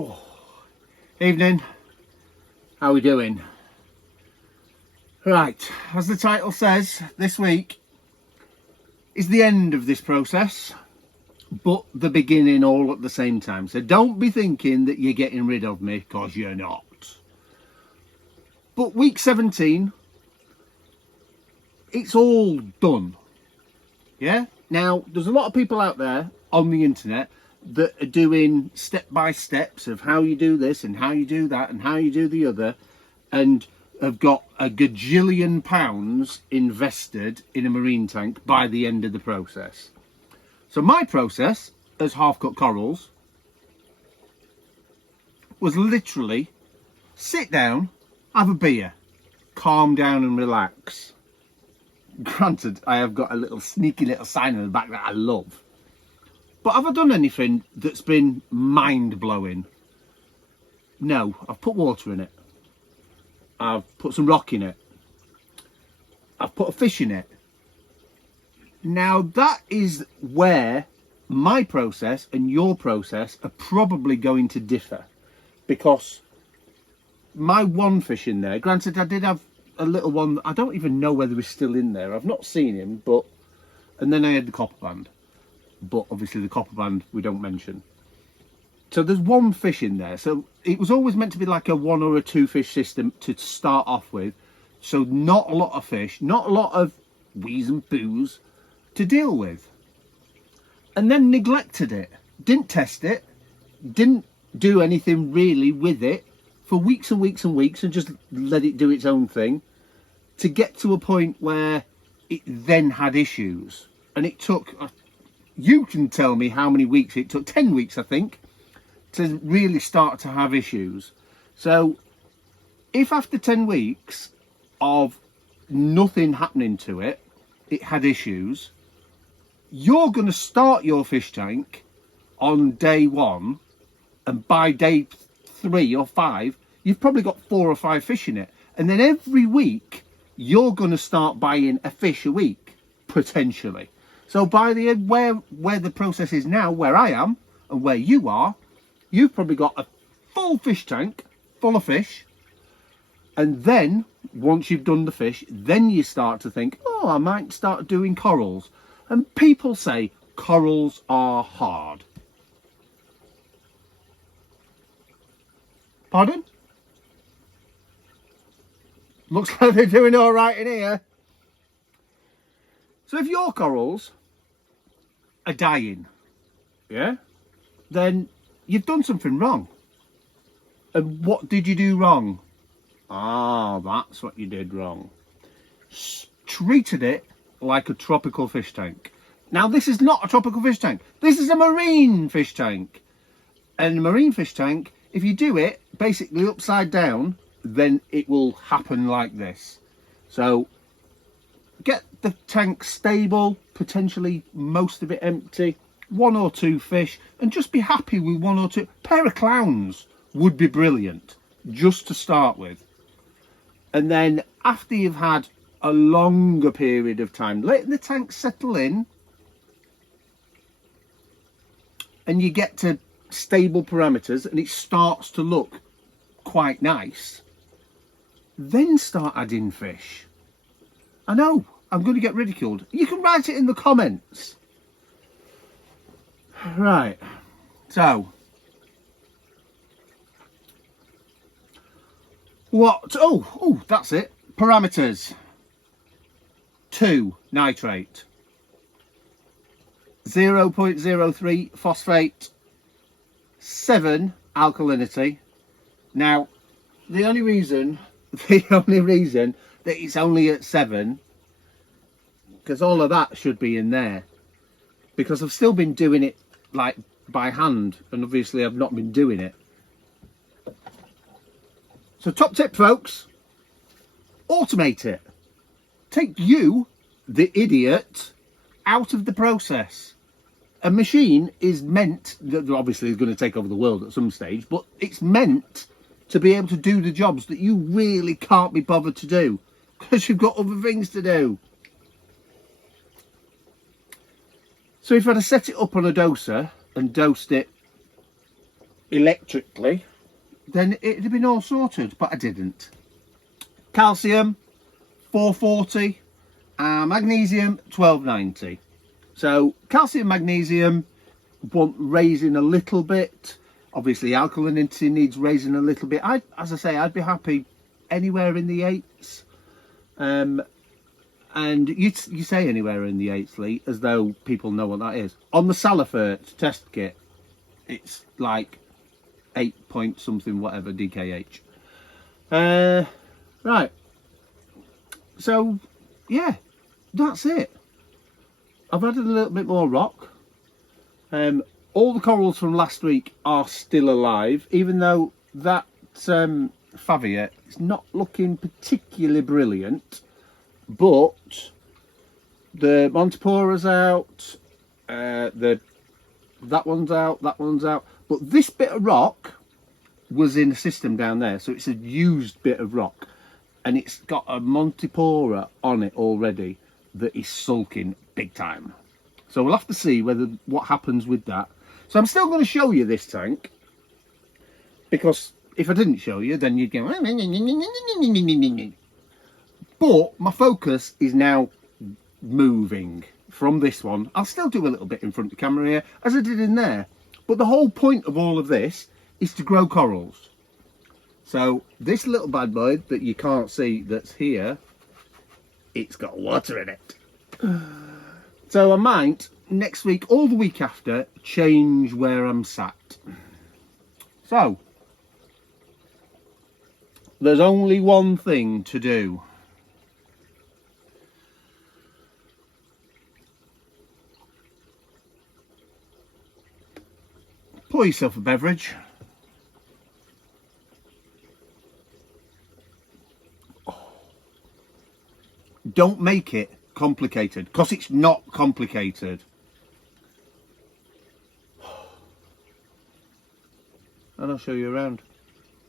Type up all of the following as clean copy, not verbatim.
Oh, evening. How are we doing? Right, as the title says, this week is the end of this process, but the beginning all at the same time. So don't be thinking that you're getting rid of me, because you're not. But week 17, it's all done. Yeah? Now, there's a lot of people out there on the internet that are doing step-by-steps of how you do this and how you do that and how you do the other, and have got a gajillion pounds invested in a marine tank by the end of the process. So my process as half-cut corals was literally sit down, have a beer, calm down and relax. Granted, I have got a little sneaky little sign in the back that I love. But have I done anything that's been mind-blowing? No, I've put water in it. I've put some rock in it. I've put a fish in it. Now that is where my process and your process are probably going to differ. Because my one fish in there, granted I did have a little one, I don't even know whether he's still in there. I've not seen him, but, and then I had the copper band. But obviously the copper band we don't mention. So there's one fish in there. So it was always meant to be like a 1 or a 2 fish system to start off with. So not a lot of fish, not a lot of wheeze and boos to deal with. And then neglected it. Didn't test it. Didn't do anything really with it for weeks and weeks and weeks, and just let it do its own thing, to get to a point where it then had issues. And it took, you can tell me how many weeks it took, 10 weeks I think, to really start to have issues. So if after 10 weeks of nothing happening to it, it had issues, you're going to start your fish tank on day 1, and by day 3 or 5 you've probably got 4 or 5 fish in it, and then every week you're going to start buying a fish a week potentially. So by the end, where the process is now, where I am and where you are, you've probably got a full fish tank full of fish, and then once you've done the fish, then you start to think, oh, I might start doing corals. And people say corals are hard. Pardon? Looks like they're doing all right in here. So if your corals are dying, yeah, then you've done something wrong. And what did you do wrong? Ah, that's what you did wrong. Treated it like a tropical fish tank. Now this is not a tropical fish tank. This is a marine fish tank. And a marine fish tank, if you do it basically upside down, then it will happen like this. So get the tank stable, potentially most of it empty, 1 or 2 fish, and just be happy with 1 or 2. Pair of clowns would be brilliant just to start with. And then after you've had a longer period of time, letting the tank settle in, and you get to stable parameters and it starts to look quite nice, then start adding fish. I know I'm going to get ridiculed. You can write it in the comments. Right, so what? Oh, that's it. Parameters: 2 nitrate, 0.03 phosphate, 7 alkalinity. Now the only reason that it's only at 7, because all of that should be in there, because I've still been doing it like by hand, and obviously I've not been doing it. So top tip, folks, automate it. Take you, the idiot, out of the process. A machine is meant, obviously it's going to take over the world at some stage, but it's meant to be able to do the jobs that you really can't be bothered to do because you've got other things to do. So if I'd have set it up on a doser and dosed it electrically, then it'd have been all sorted, but I didn't. Calcium 440, magnesium 1290. So calcium, magnesium want raising a little bit. Obviously alkalinity needs raising a little bit. As I say, I'd be happy anywhere in the 8s. And you say anywhere in the 8s, Lee, as though people know what that is. On the Salifert test kit, it's like 8 point something whatever DKH. Right. So yeah, that's it. I've added a little bit more rock. All the corals from last week are still alive, even though that Favia is not looking particularly brilliant. But the Montepora's out, that one's out, that one's out. But this bit of rock was in the system down there, so it's a used bit of rock, and it's got a Montepora on it already that is sulking big time. So we'll have to see what happens with that. So I'm still going to show you this tank, because if I didn't show you, then you'd go. But my focus is now moving from this one. I'll still do a little bit in front of the camera here, as I did in there. But the whole point of all of this is to grow corals. So this little bad boy that you can't see that's here, it's got water in it. So I might, next week or the week after, change where I'm sat. So, there's only one thing to do. Pour yourself a beverage. Don't make it complicated, because it's not complicated. And I'll show you around.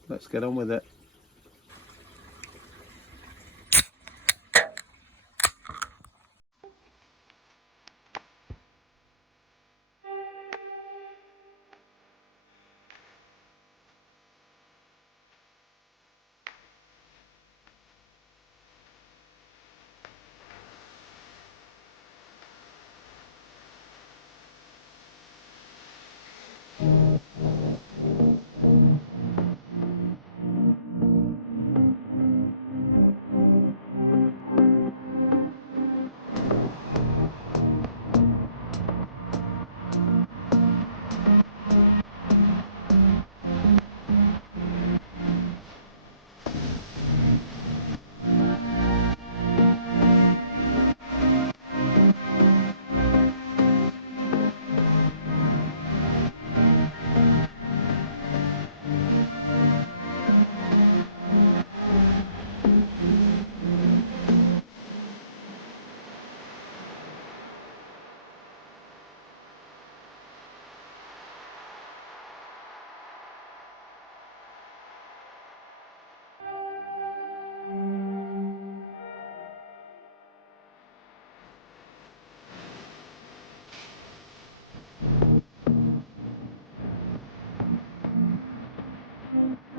Let's get on with it.